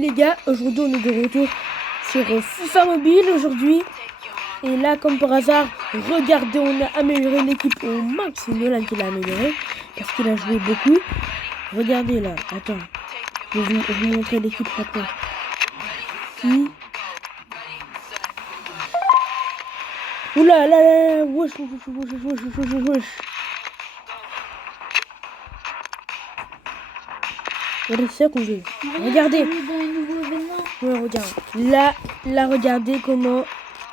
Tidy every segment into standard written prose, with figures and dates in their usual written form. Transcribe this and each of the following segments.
les gars, aujourd'hui on est de retour sur FIFA Mobile aujourd'hui. Et là comme par hasard, regardez, on a amélioré l'équipe au max. C'est Nolan qui l'a amélioré parce qu'il a joué beaucoup. Regardez là, attends, je vais vous montrer l'équipe maintenant. Qui... Oula là là, wesh. Voilà, c'est ça qu'on veut. Regardez. Ouais, regarde. Là, regardez comment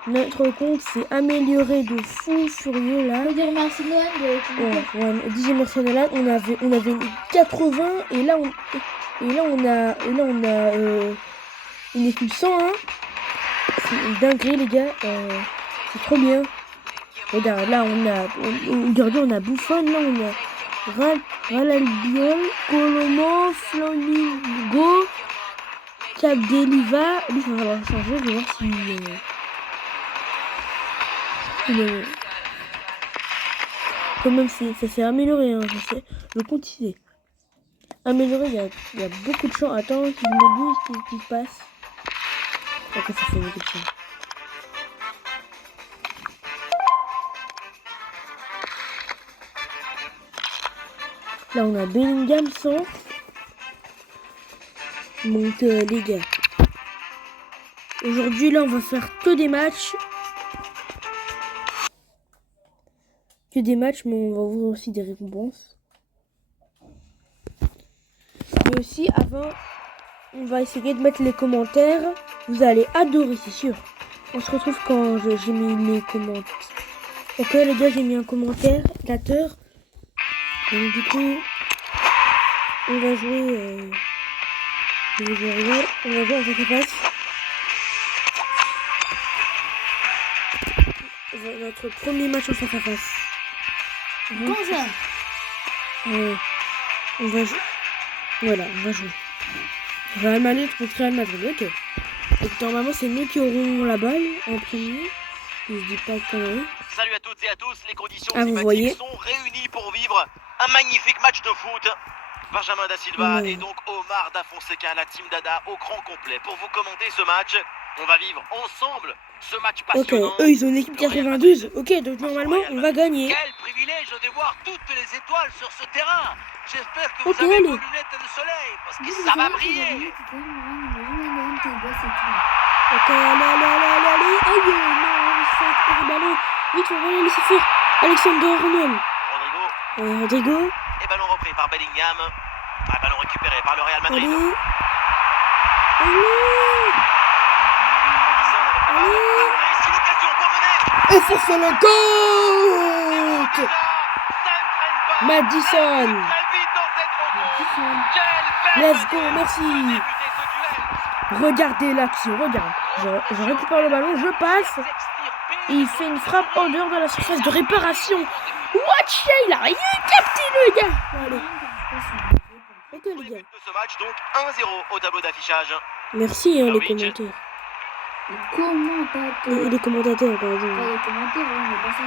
notre compte s'est amélioré de fou furieux là. Dire merci Noël. Ouais, disais merci Noël. On avait 80 et là on a une équipe 100 hein. C'est une dinguerie les gars. C'est trop bien. Regarde, là on a Buffon, là on a Ralbiol, Colombo, Flamingo, Capdeliva. Lui, il va falloir changer, je vais voir si... Quand même, ça s'est amélioré, hein, le compte il s'est amélioré, il y a beaucoup de champs. Attends, si je me dis ce qui se passe. Après, ça fait une question. Là, on a Bellingham 100. Donc, les gars. Aujourd'hui, là, on va faire que des matchs. Mais on va ouvrir aussi des récompenses. Mais aussi, avant, on va essayer de mettre les commentaires. Vous allez adorer, c'est sûr. On se retrouve quand j'ai mis les commentaires. Ok, les gars, j'ai mis un commentaire. Donc, du coup, on va jouer... on va jouer en face-à-face. Notre premier match en face-à-face. Comment ça on va jouer. Voilà, on va jouer. Real Madrid contre Real Madrid, ok. Donc normalement c'est nous qui aurons la balle en premier. Je dis pas de conneries. Salut à toutes et à tous, les conditions climatiques sont réunies pour vivre un magnifique match de foot. Benjamin Da Silva et donc Omar Da Fonseca, la team Dada au grand complet. Pour vous commenter ce match, on va vivre ensemble ce match passionnant. Ok, eux ils ont une équipe 92. Ok, donc normalement on va gagner. Quel privilège de voir toutes les étoiles sur ce terrain. J'espère que vous avez vos lunettes de soleil parce que ça va briller. Ok, allez. Aïe, non, c'est pas le ballon. Vite, on va le laisser faire. Alexander Arnold. Rodrigo. Et ballon repris par Bellingham. Ballon récupéré par le Real Madrid. Ici l'occasion pour mener. Et ça c'est le goal. Madison. Let's go, merci. Regardez l'action, regarde. Je récupère le ballon, je passe. Et il fait une frappe en dehors de la surface de réparation. Watch, il a rien capté le gars. Allez. Ok les gars. Ce match donc 1-0 au tableau d'affichage. Merci les commentaires. Les commentateurs, pardon. Les commentaires, on est pas sur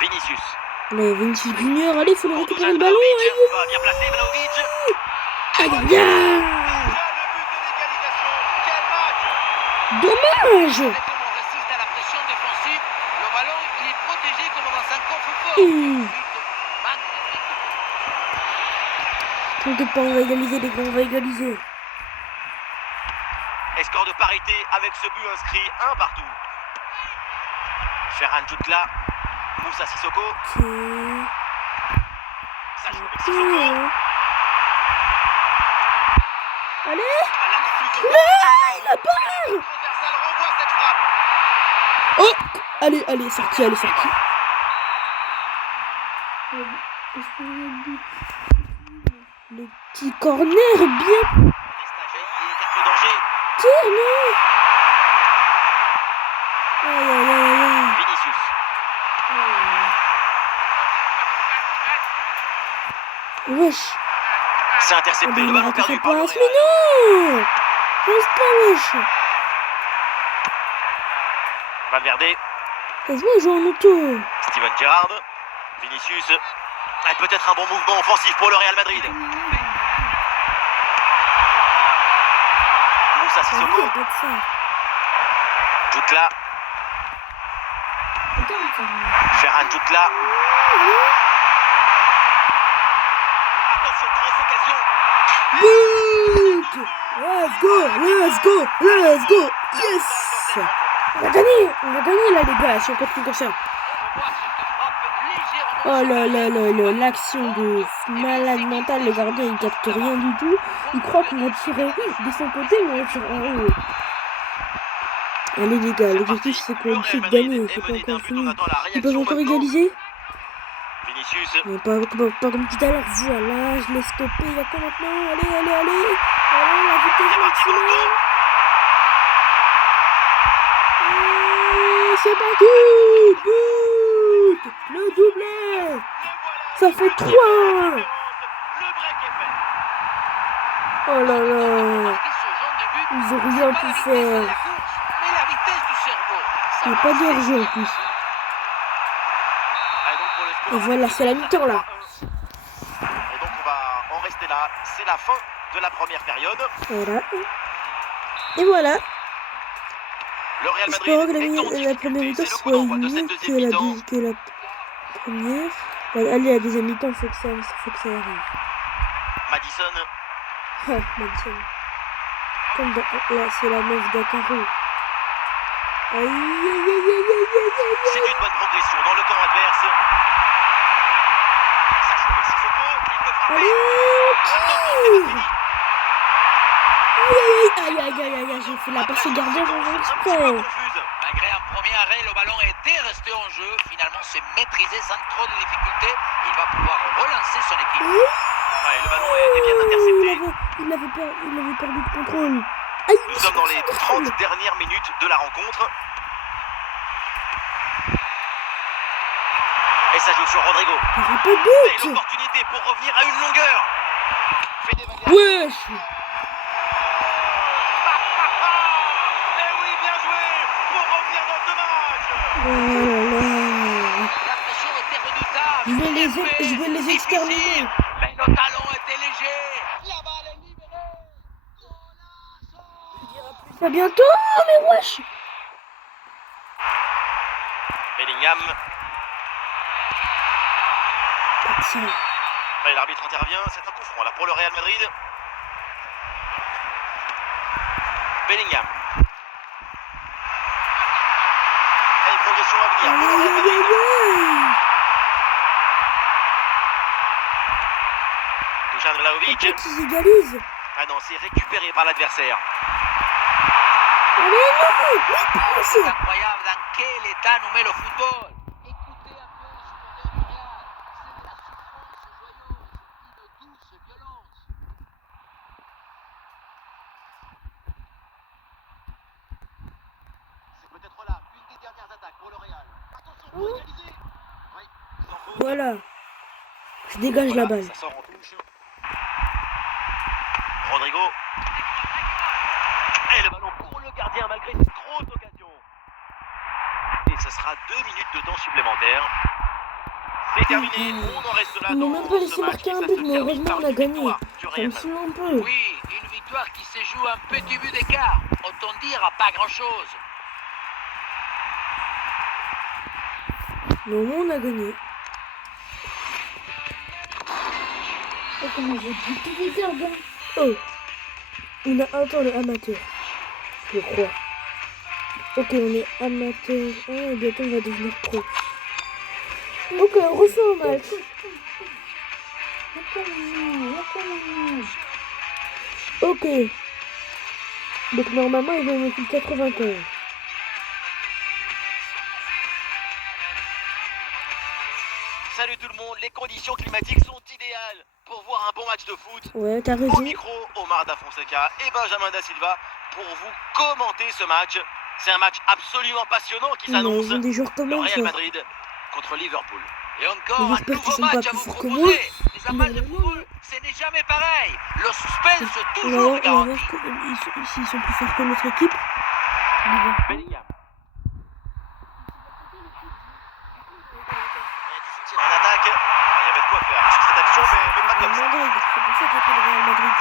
Vinicius. Mais Vinicius Junior, allez, faut le récupérer le ballon. Bien placé, Vlahovic. Aïe. Dommage. Comment résiste à la pression défensive. Le ballon, il est protégé comme dans un coffre-fort. T'inquiète pas, on va égaliser les gars, on va égaliser. Et score de parité avec ce but inscrit, 1 partout. Ferran Jutla, Moussa Sissoko. Ça joue avec Sissoko. Allez. Non, il a pas. Renvoie cette frappe. Oh, allez, sorti. Le petit corner, bien. Tire-le. Aïe. Vinicius. Wesh. C'est intercepté, le ballon perdu par le Real. Mais non. Reste pas, wesh. Valverde. Ça se voit, il joue en auto. Steven Gerrard. Vinicius. Peut-être un bon mouvement offensif pour le Real Madrid. Il n'y Sissoko. a pas de ça. Jutla. Regarde ça. Ferran Jutla. Attention, grosse occasion. But! Let's go, let's go, let's go. Yes! On va gagner là les gars, si on continue comme ça. Oh là là là là, l'action de malade mental, le gardien il capte rien du tout. Il croit qu'on va tirer de son côté, mais on tire en haut. Allez les gars, l'objectif c'est qu'on puisse gagner, c'est pas encore fini. Ils peuvent encore égaliser. Vinicius. Mais pas comme tout à l'heure, voilà, je l'ai stoppé, il y a quoi maintenant? Allez, allez, allez. Allez, la vitesse C'est parti pour le maximale. dos. Et c'est parti! But! Le doublé! Ça fait 3! Le break est fait. Oh là là! Marquer ce genre de but, Ils ont c'est rien pas pu la vitesse de faire. la course, mais la vitesse du cerveau. Ça Il n'y a va pas faire d'urgence en ça. plus. Allez, donc pour le score, Et voilà, c'est la mi-temps là. Et donc on va en rester là. C'est la fin de la première période. Voilà. Et voilà. Le Real Madrid J'espère que est en la difficulté. première mi-temps C'est le coup soit d'envoi de mieux cette que deuxième mi-temps. la première. Allez, la deuxième mi-temps, faut que ça arrive. Madison. Ah, Madison. Comme là, c'est la meuf d'Akaro. Aïe, aïe, aïe, aïe, aïe, C'est aïe, une bonne progression dans le camp adverse. Ça joue avec Sissoko. Il peut frapper. aïe. Attention, c'est pas fini. Aïe, aïe, aïe, aïe, aïe, j'ai fait la passe au Après, gardien, cette j'en séquence veux un petit peu exprès. confuse. Malgré un premier arrêt, le ballon était resté en jeu. Finalement, c'est maîtrisé sans trop de difficultés. Il va pouvoir relancer son équipe. Ouais, le ballon a été bien intercepté. Il avait perdu le contrôle. Aïe, Nous sommes dans les 30 dernières minutes de la rencontre. Et ça joue sur Rodrigo. il n'y aura pas de Et but. l'opportunité pour revenir à une longueur. Fede Valverde. Wesh. Eh oui, bien joué pour revenir dans ce match. Oh là là. La pression était redoutable. Je vais les difficile, exterminer. mais le talon était léger. La balle est libérée. À bientôt, mais wesh. Bellingham. Tiens. Allez, l'arbitre intervient. C'est un coup franc là pour le Real Madrid. Bellingham. Et une progression à venir pour le Real Madrid. Dusan Vlahovic. Peut-être qu'ils égalisent. Ah non, c'est récupéré par l'adversaire. Allez, non, C'est incroyable dans quel état nous met le football. Écoutez un peu les supporters du Real. C'est de la souffrance joyeuse, une douce violence. C'est peut-être là une des dernières attaques pour le Real. Attention pour égaliser. Oui, il en faut. voilà. Je dégage la balle. Ça sort en touche. Rodrigo. Et le ballon pour le gardien malgré cette grosse occasion. Et ce sera 2 minutes de temps supplémentaire. C'est terminé. On en reste là. Ils n'ont dans même pas laissé ce match marquer et un ça but, se mais termine heureusement par on a une gagné. victoire du Ça Real me Madrid. saoule un peu. Oui, une victoire qui se joue à un petit but d'écart. Autant dire à pas grand-chose. Mais au moins on a gagné. Oh, comment j'ai dit tout les heures, gars. Oh. On a un temps de amateur. Je crois. Ok, on est amateur. Ah, et bientôt on va devenir pro. Ok, on refait un match. Ok. Donc normalement il va me mettre 95. Salut tout le monde, les conditions climatiques sont idéales pour voir un bon match de foot. Ouais, t'as Au raison. micro, Omar Da Fonseca et Benjamin Da Silva pour vous commenter ce match. C'est un match absolument passionnant qui Mais s'annonce. ils ont des joueurs comme Le moi, Real ça. Madrid contre Liverpool. Et encore un J'espère qu'ils nouveau sont pas match à plus vous forts que moi. proposer. Les amateurs de Non, non, football, ce n'est jamais pareil. Le suspense On va toujours voir garanti. s'ils sont plus forts que notre équipe. Bellingham. Rien du soutien en attaque. Il y avait de quoi faire sur cette action, mais pas comme ça. Madrid, c'est pour ça qu'il a pris le Real Madrid.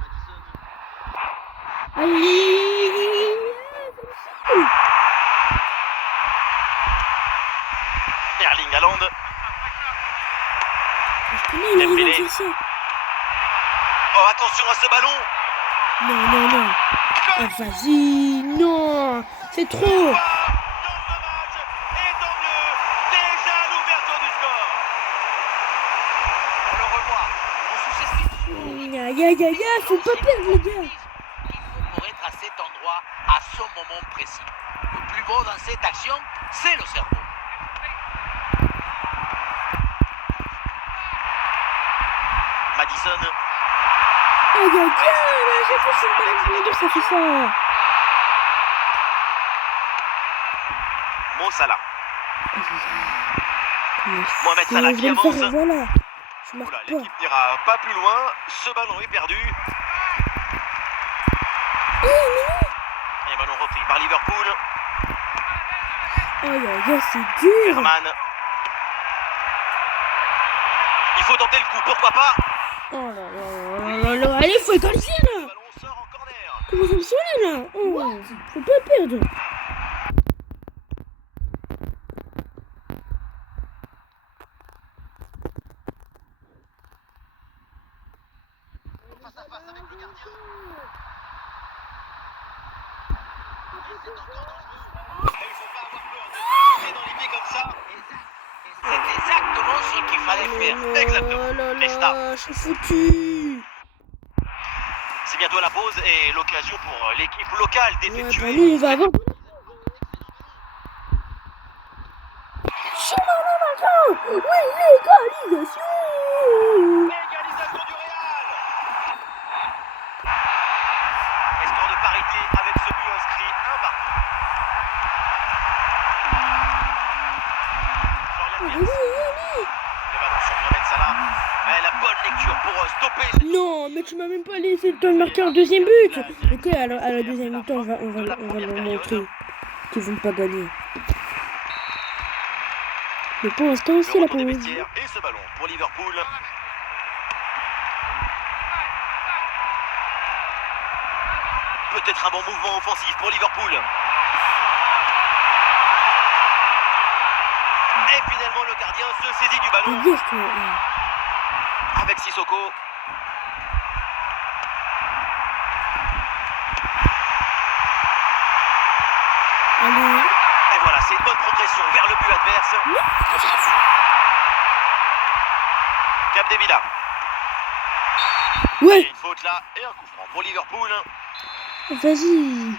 Madison. Aïe. Erling Haaland. Comment il arrive à Dembélé. faire ça? Oh, attention à ce ballon. Non. Ah, vas-y, non. C'est trop. Dans ce match est en bleu. Déjà l'ouverture du score. On le revoit. On sous-estime. Aïe, faut pas perdre, les gars. Il faut pour être à cet endroit, à ce moment précis. Le plus beau dans cette action, c'est le cerveau. Madison. Aïe, à chaque fois, c'est une balle. Ça fait ça. Mo Salah. Mohamed Salah qui avance. Voilà. Je marque Oula, pas. l'équipe n'ira pas plus loin. Ce ballon est perdu. Et ballon repris par Liverpool. Aïe, c'est dur. Herman. Il faut tenter le coup, pourquoi pas. Oh là. Allez, faut égaliser Le là. ballon sort en corner. Comment ça me sonne là? Oh, faut pas perdre. Face à face avec le gardien. Et il faut pas avoir peur de tirer dans les pieds comme ça. C'est exactement ce qu'il fallait faire. Exactement. Nesta. Je suis foutu. C'est bientôt la pause et l'occasion pour l'équipe locale Ouais, d'effectuer. bah nous, on va avoir. Oui, l'égalisation. L'égalisation du Real. Et score de parité avec ce but inscrit un partout. Florian Wirtz. Le ballon sur Mohamed Salah. Mais la bonne lecture pour stopper. Non, mais tu m'as même pas laissé le temps de marquer un deuxième but. Ok, alors à la deuxième mi-temps, on va leur montrer qu'ils vont pas gagner. Mais pour l'instant, c'est Le la retour des pause. vestiaires et ce ballon pour Liverpool. Peut-être un bon mouvement offensif pour Liverpool. Et finalement, le gardien se saisit du ballon Dégage-toi. avec Sissoko. Allez. Et voilà, c'est une bonne progression vers le but adverse. Capdevila. Ouais, Et une faute là et un coup franc pour Liverpool. vas-y.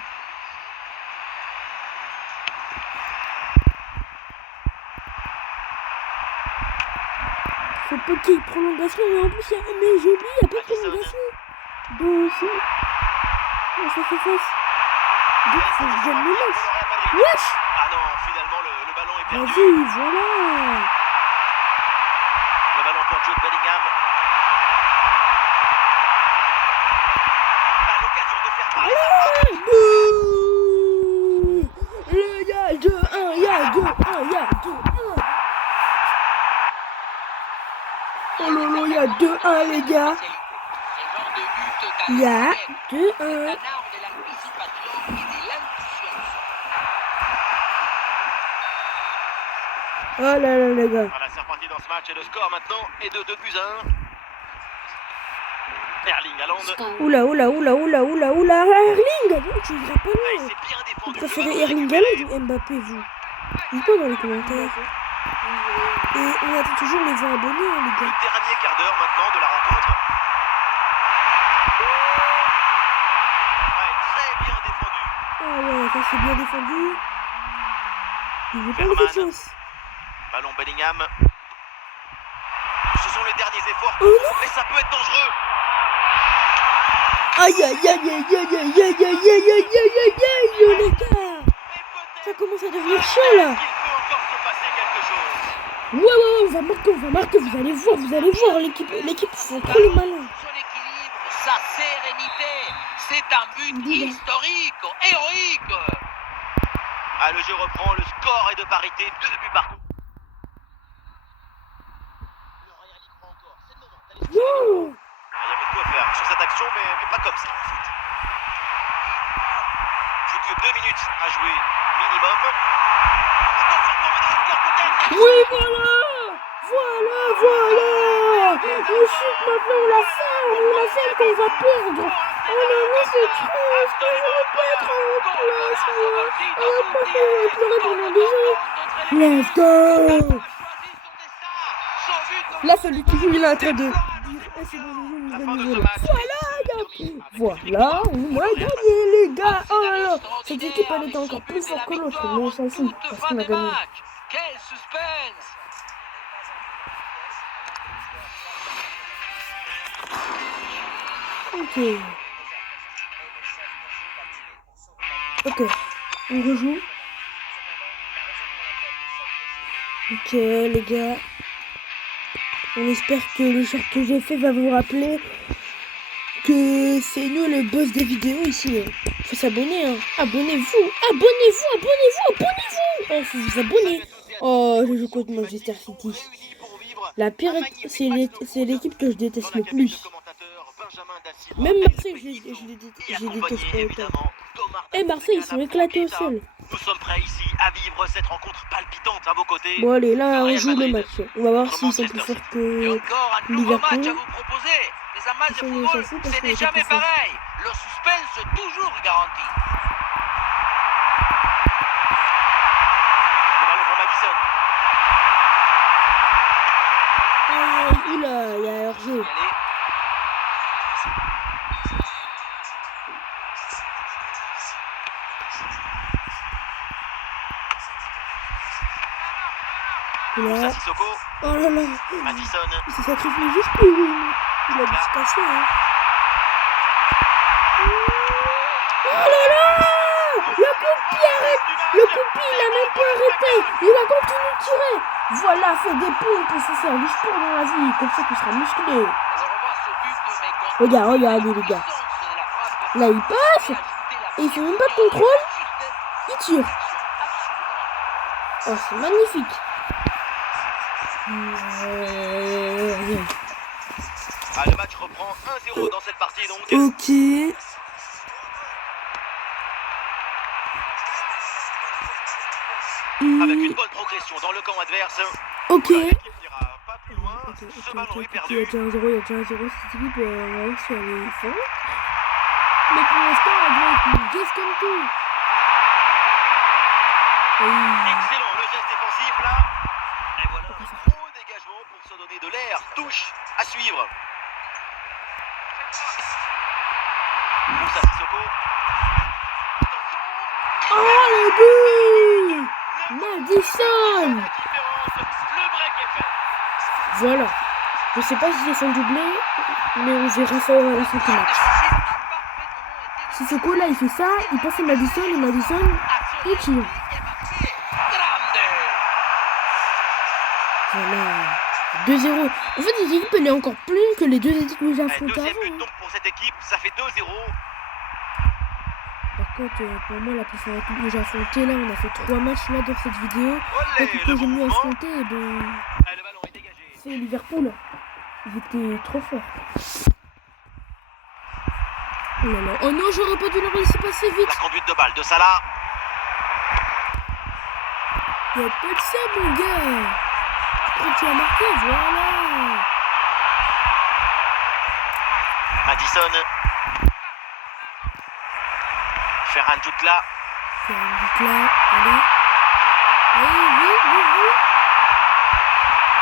Faut pas qu'il y ait de prolongation, mais en plus, mais j'ai oublié, il n'y a pas de prolongation. Donc, ça fait face. Donc, faut que je gagne le match. Wesh. Ah non, finalement le ballon est perdu. Vas-y, voilà. Le ballon pour Jude Bellingham. Ah, l'occasion de faire parler sa part. Bouh. Il y a 2-1, il y a 2-1, il y a 2-1. Oh lolo, il y a 2-1 les gars. Il y a 2-1. Oh là là les gars. Voilà, c'est reparti dans ce match et le score maintenant est de 2-1. Erling Haaland. Oula. Erling, tu ne diras pas Ah, il non. s'est bien Vous défendu. préférez Erling Haaland ou Mbappé, vous? Dites pas dans les commentaires. Et on attend toujours les 20 abonnés, hein, les Le gars. dernier quart d'heure maintenant de la rencontre. Ouais, très bien défendu. Ah ouais, ça c'est bien défendu. Il veut pas laisser de chance. Ballon Bellingham. Ce sont les derniers efforts. Oh non. Mais ça peut être dangereux. Aïe, oh, les gars. Ça commence à devenir chaud là. Il peut encore se passer quelque chose. Ouais, on va marquer, vous allez voir, l'équipe font trop le malin. Son équilibre, sa sérénité, c'est un but historique, héroïque. Ah, le jeu reprend, le score est de parité, 2 buts partout. Le Real y croit encore, c'est le moment d'aller. Non. Il y avait de quoi faire sur cette action, mais pas comme ça en fait. que 2 minutes à jouer minimum. Attention pour mener le score peut-être. Oui, voilà. Le chute maintenant, on la ferme qu'on va perdre. Oh là là, c'est triste. Je veux pas être en place. On va pas pleurer pendant 2 ans. Let's go. Là, celui qui joue, il est en train de dire c'est bon, La je fin de joue. ce match. Voilà, on a gagné, les gars. Oh là là, cette équipe, elle était encore plus forte que l'autre, mais on s'en fout, parce qu'on a gagné. Quel suspense! Ok, on rejoue. Ok, les gars. On espère que le short que j'ai fait va vous rappeler que c'est nous le boss des vidéos ici. Faut s'abonner, hein. Abonnez-vous. Oh, faut vous abonner. Oh, je joue contre Manchester City. La pire, c'est l'équipe que je déteste le plus. Même Marseille, je les déteste pas autant. Et Marseille, ils sont éclatés au sol. Nous sommes prêts ici à vivre cette rencontre palpitante à vos côtés. Bon allez, là on joue le match. On va voir s'ils sont plus forts Et que encore un nouveau match à Liverpool. vous proposer. Les amas de Ils sont football, chassés parce ce qu'on n'est est jamais plus fort. pareil. Le suspense toujours garanti. Le ballon pour Madison. Oula, il y a hors-jeu. Allez. Là. Sissoko. Oh là là. Madison. Il s'est sacrifié juste pour une. Il a dû se casser, hein. Oh là là. Le coup de pied arrête. Le coup de pied, il a même pas arrêté. Il a continué de tirer. Voilà, fais des pompes. C'est faire du sport dans la vie. Comme ça, tu seras musclé. Alors on voit ce but de mécontentement. Regardez, les gars. Là, il passe. Et il fait même pas de contrôle. Il tire. Oh, c'est magnifique. Ah, le match reprend 1-0 dans cette partie donc. Ok. Avec une bonne progression dans le camp adverse. Ok. L'équipe n'ira pas plus loin. Ce ballon est Il y a perdu. déjà 1-0, cette équipe, on va voir si elle est forte. Mais pour l'instant, elle doit être une guess comme tout. Excellent le geste défensif là. Et voilà un gros dégagement pour se donner de l'air. Touche à suivre. Moussa Sissoko. Oh, le but Madison. Le break est fait. Voilà. Je sais pas si c'est son doublé, mais on verra ça à la fin du match. Sissoko, là, il fait ça, il passe à Madison, et Madison, il tire. Voilà. 2-0. En fait, les équipes, elle est encore plus que les deux équipes que j'ai affrontées Deuxième but avant. donc pour cette équipe. Ça fait 2-0. Par contre, pour moi, la plus forte équipe que j'ai affrontée, là, on a fait 3 matchs là dans cette vidéo. L'équipe que j'ai mieux affrontée, Le ballon est dégagé. c'est Liverpool. Ils étaient trop forts. Oh là là. Oh non, j'aurais pas dû leur laisser passer vite. La conduite de balle de Salah. Y'a pas de ça, mon gars. Quand tu as marqué, voilà. Madison. Ferran Jutla. C'est un but là. Allez. Allez, vite.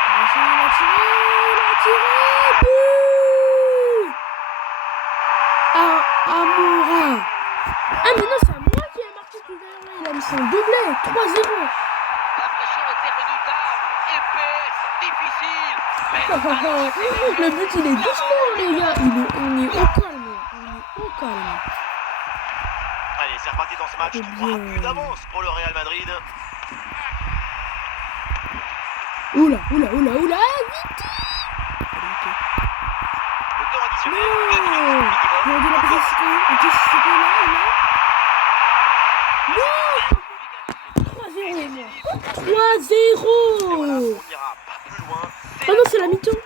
Attention, il a tiré. But. Amoura. Ah, mais non, c'est à moi qui ai marqué tout à l'heure. Il a mis son doublé. 3-0. La pression était redoutable, épaisse, difficile. Mais Le but, il est doucement, les gars. On est au calme. Allez, c'est reparti dans ce match. 3 buts d'avance pour le Real Madrid. Oula, vite. Le temps additionnel, 2 minutes minimum. Regardez la précision. Ok, c'est quoi là? Non 3-0. Et voilà, 3-0. on n'ira pas plus loin. Oh non, c'est la mi-temps.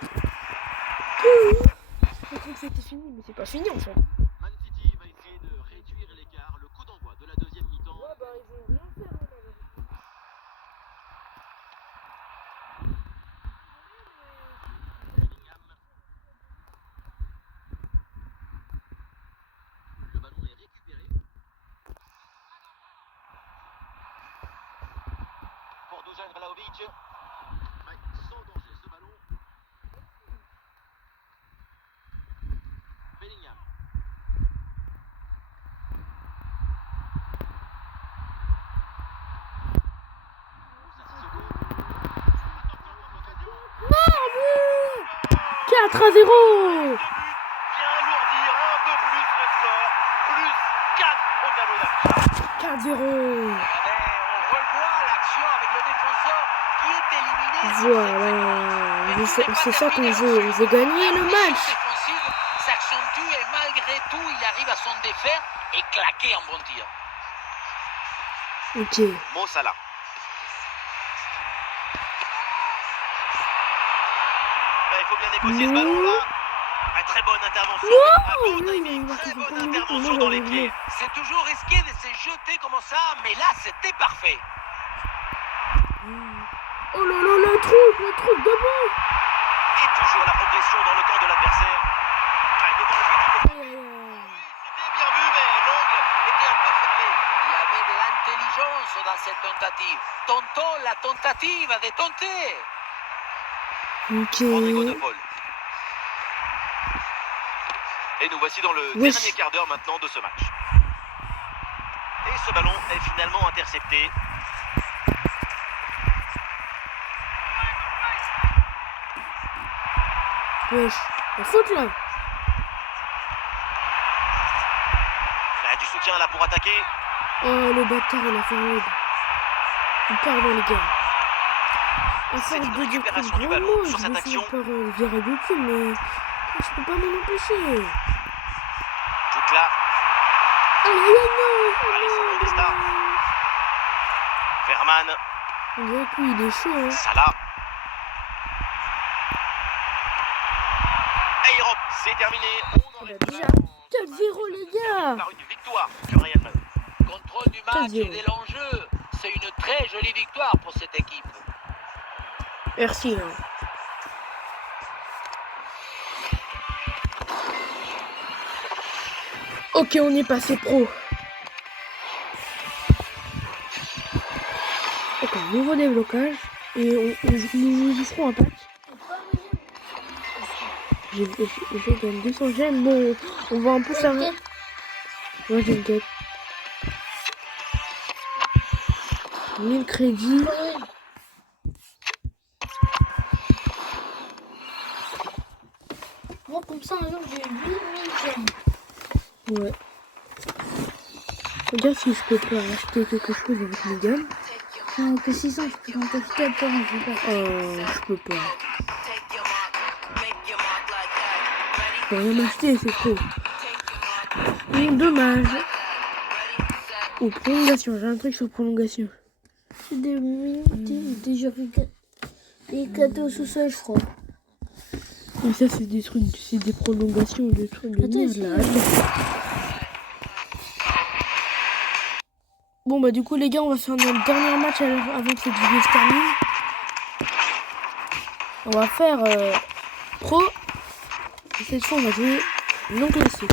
Je crois que c'était fini, mais c'est pas fini en fait. Man City va essayer de réduire l'écart. Le coup d'envoi de la deuxième mi-temps. Dusan Vlahovic. Ouais, sans danger ce ballon. Bellingham. Moussa Sissoko. Attention contre l'occasion. 4-0. Vient alourdir un peu plus le score. Plus 4 au tableau d'affichage. 4-0. Regardez, on revoit l'action avec le défenseur qui est éliminé. sur cette séquence. Voilà. Mais tout C'est n'est pas c'est ça qu'on terminé veut. On là-dessus. veut gagner La le pression match. défensive s'accentue et malgré tout, il arrive à s'en défaire et claquer un bon tir. Ok. Mo Salah. Il faut bien négocier ce ballon là. Très bonne intervention. Un bon timing, très bonne intervention dans les pieds. C'est toujours risqué de se jeter comme ça, mais là, c'était parfait. Oh là là, le truc de bon. Et toujours la progression dans le camp de l'adversaire. Devant le but. C'était bien vu, mais l'angle était un peu fermé. Il y avait de l'intelligence dans cette tentative. Tentons la tentative de tenter. Rodrigo de Ok. Paul. Et nous voici dans le Oui. dernier quart d'heure maintenant de ce match. Et ce ballon est finalement intercepté. Wesh. La faute là. Il y a du soutien là pour attaquer. Oh, le bâtard, il a fait un lob. Pardon, les gars. À C'est force une de dire récupération comme du grand ballon mot, sur je cette vais action. finir par virer dessus, mais je peux pas m'en empêcher. Toute là. Allez, non. Alessandro Nesta. Verman. On dirait que lui, il est chaud, hein. Salah. Et Europe, c'est terminé. On aurait Déjà, 4-0, les gars. par une victoire du Real Madrid. Contrôle du match 4-0. et de l'enjeu. C'est une très jolie victoire pour cette équipe. Merci, hein. Ok, on est passé pro. Ok, nouveau déblocage. Et nous y serons en patch. J'ai gagné 200 gemmes. Bon, on va un peu faire. Ouais, j'ai une quête. 1000 crédits. Moi, comme ça, un jour, j'ai 8000 gemmes. Ouais. Regarde si je peux pas acheter quelque chose avec mes gammes. J'en ai que 600, je peux en profiter à toi, je sais pas. Je peux pas. Je peux rien acheter, c'est trop. Dommage. Ou prolongation, j'ai un truc sur prolongation. C'est des minutes, déjà fait des cadeaux au sous-sol, je crois. Mais ça, c'est des trucs, c'est des prolongations de trucs de Attends, merde là. Attends. Bon, bah, du coup, les gars, on va faire notre dernier match avant que cette vidéo se termine. On va faire pro. Et cette fois, on va jouer non classé.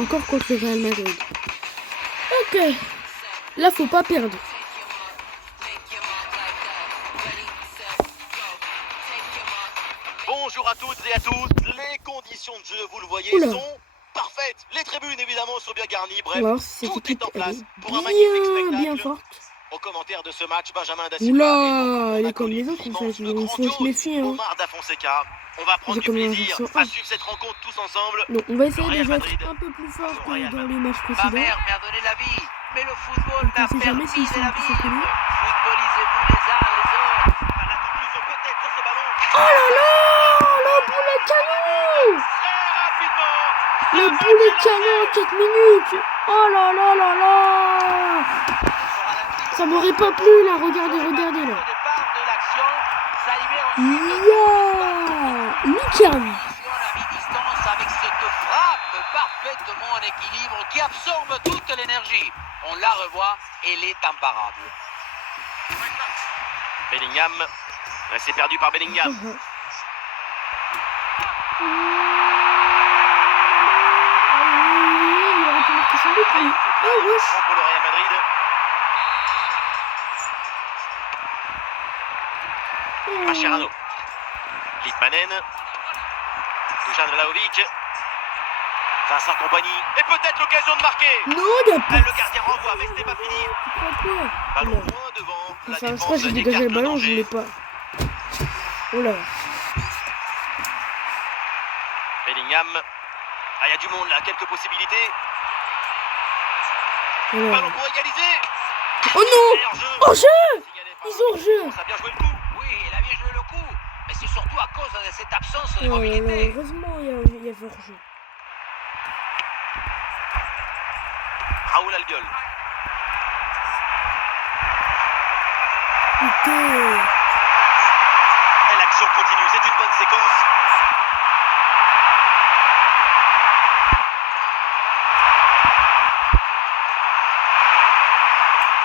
Encore contre le Real Madrid. Ok. Là, faut pas perdre. Bonjour à toutes et à tous. Les conditions de jeu, vous le voyez, Oula. sont parfaites. Les tribunes, évidemment, sont bien garnies. Bref, On va voir si cette tout équipe est en place elle pour un est magnifique spectacle. bien forte. Au commentaire de ce match, Benjamin da Silva. Oula, et elle donc, est comme les on a autres en connu fait. l'immense, Il faut se méfier. Hein. Omar da Fonseca. On va prendre J'ai du comme la plaisir version à 1. suivre cette rencontre tous ensemble. Donc, on va essayer de Real jouer Madrid. un peu plus fort que Real dans Madrid. les matchs Ma précédents. mère m'a donné la vie, mais le football Donc, on m'a sait jamais permis s'ils de sont la plus forts que vivre. nous. Footballisez-vous les uns les autres. À la conclusion peut-être sur ce ballon. Oh là là, le boulet canon. Très rapidement. Le boulet canon en 4 minutes. Oh là là là là. Ça m'aurait pas plu là, regardez là. Au départ de l'action, ça arrivait Yeah, Lucam. à mi-distance avec cette frappe parfaitement en équilibre qui absorbe toute l'énergie. On la revoit, elle est imparable. Bellingham. C'est perdu par Bellingham. Il aurait pu marquer son but, lui. Ah, wesh. Pour le Real Madrid. Mascherano. Litmanen. Dusan Vlahovic. Vincent Kompany. Et peut-être l'occasion de marquer. Non, il y a pas. Le gardien renvoie, mais ce n'est pas fini. Pourquoi? Ballon loin devant. La Enfin, je défense crois que j'ai dégagé écarte le ballon, je danger. voulais pas. Oh là. Bellingham. Ah, il y a du monde là, quelques possibilités. Oh là. Ballon pour égaliser. Oh non! Et hors-jeu. Hors-jeu! Signalé par Ils ont hors-jeu! Ça a bien joué le coup. Oui, il a bien joué le coup, mais c'est surtout à cause de cette absence de Oh là là, mobilité. heureusement, il y avait hors-jeu. Raoul Albiol. Putain! Et l'action continue, c'est une bonne séquence.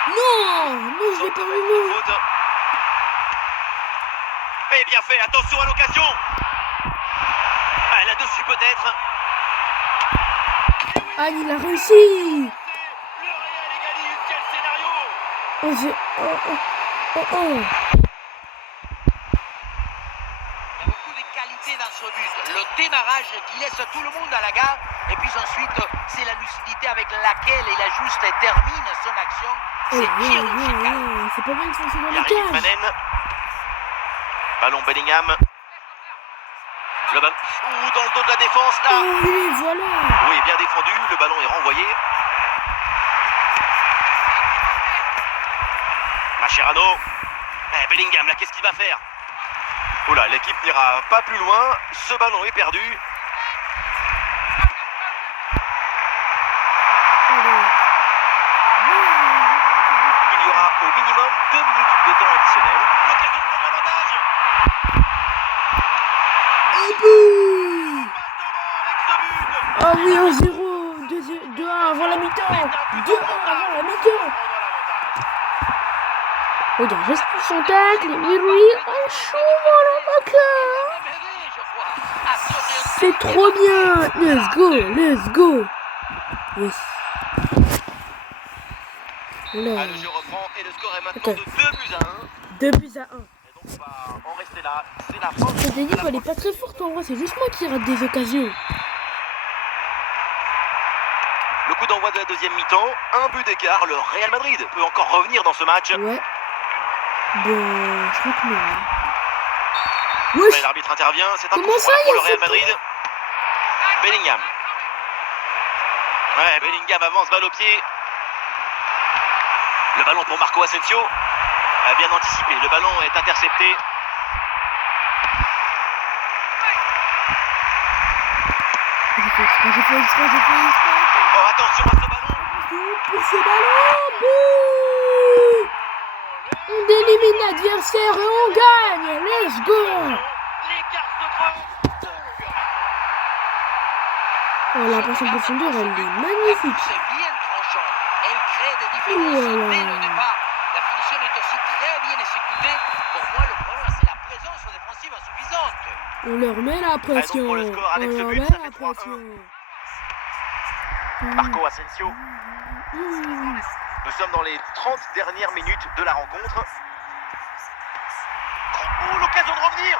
Non! Non, je l'ai pas vu, non! Faute. Et bien fait, attention à l'occasion. Ah, là-dessus peut-être. Ah, il a réussi! Le Real égalise, quel scénario. Oh, oh. Il y a beaucoup de qualité dans ce but. Le démarrage qui laisse tout le monde à la gare. Et puis ensuite, c'est la lucidité avec laquelle il ajuste et termine son action. C'est chirurgical. C'est pas bien de foncer dans Il les arrive cages! Manen. Ballon Bellingham. Le ballon. Ouh, dans le dos de la défense là. Oh oui, voilà! Oui, bien défendu, le ballon est renvoyé. Mascherano. Bellingham, là, qu'est-ce qu'il va faire? Oula, l'équipe n'ira pas plus loin. Ce ballon est perdu. Il y aura au minimum 2 minutes de temps additionnel. L'occasion de prendre l'avantage. Et boum! Passe devant avec ce but. Ah oui, 1-0, 2-1 avant la mi-temps! 2-1 avant la mi-temps! Regarde, reste pour son tacle, oui, un chou, voilà, c'est trop bien! Let's go, let's go! Yes. Oula. Ah, le jeu reprend et le score est maintenant de 2-1. 2 buts à 1. Et donc on va en rester là. C'est la fin. Cette équipe, elle est pas très forte en vrai, c'est juste moi qui rate des occasions. Le coup d'envoi de la deuxième mi-temps, un but d'écart, le Real Madrid peut encore revenir dans ce match. Ouais. Bon, je crois que non. Ouais, Wesh! l'arbitre intervient, c'est un coup Comment franc ça, là pour il le a Real fait Madrid. Bellingham. Ouais, Bellingham avance, balle au pied. Le ballon pour Marco Asensio. Bien anticipé, le ballon est intercepté. J'ai fait exprès. Oh, attention à ce ballon. Pour ce ballon, boum! On élimine l'adversaire et on gagne! Let's go! L'écart se creuse. Oh, la passe en profondeur, elle est magnifique! C'est bien tranchant. Elle crée des différences Oh là là. dès le départ. La finition est aussi très bien exécutée. Pour moi, le problème, c'est la présence défensive insuffisante. On leur met la pression! pour le score, avec On ce leur but, met ça la fait 3-1. pression! Marco Asensio. Mmh. Nous sommes dans les 30 dernières minutes de la rencontre. Oh, l'occasion de revenir.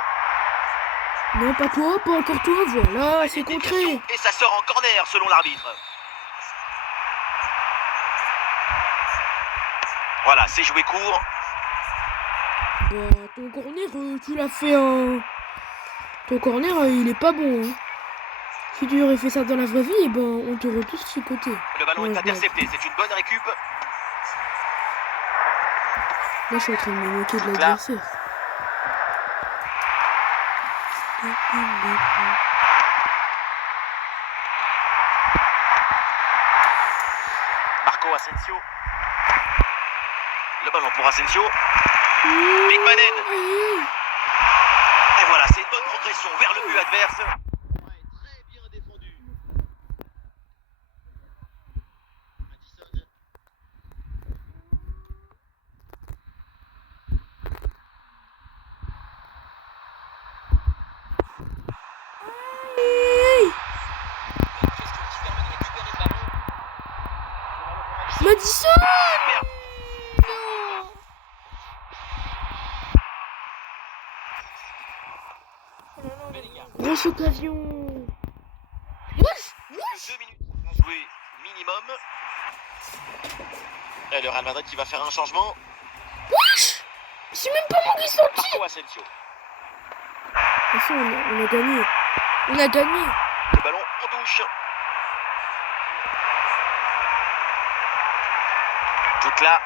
Non, pas toi, pas encore toi, voilà, c'est Déviation, contré! et ça sort en corner selon l'arbitre. Voilà, c'est joué court. Bah, ton corner, tu l'as fait en... Ton corner, il est pas bon, hein. Si tu aurais fait ça dans la vraie vie, eh ben, on t'aurait tous chicoté. Le ballon Ouais, est je intercepté, c'est une bonne récup. Là, je suis en train de me moquer de l'adversaire. Marco Asensio. Le ballon pour Asensio. Litmanen. Et voilà, c'est une bonne progression vers le but adverse. Très bien défendu. Madison. Madison. Super. Grosse occasion. 2 minutes à jouer minimum. Et le Real Madrid qui va faire un changement. C'est même pas moi qui sont dessus. Marco Asensio. Attention, on a gagné. On a gagné. Le ballon en touche. Toute là.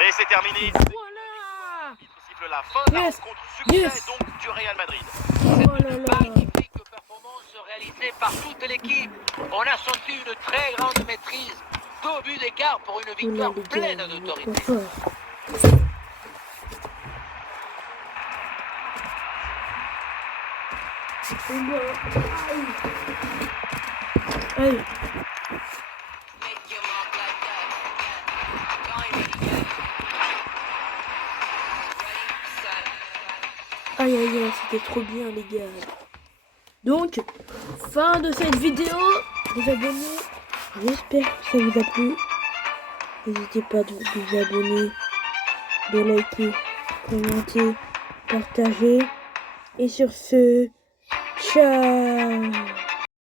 Et c'est terminé. Voilà. Il siffle la fin de la Yes. rencontre. Succès Yes. donc du Real Madrid. Oh là là. Magnifique performance réalisée par toute l'équipe. On a senti une très grande maîtrise. 2 buts d'écart pour une victoire Oh là, les pleine gars, d'autorité. trop fort. Aïe. Aïe aïe aïe, c'était trop bien les gars. Donc, fin de cette vidéo, les abonnés. J'espère que ça vous a plu. N'hésitez pas de vous abonner, de liker, commenter, partager. Et sur ce, ciao.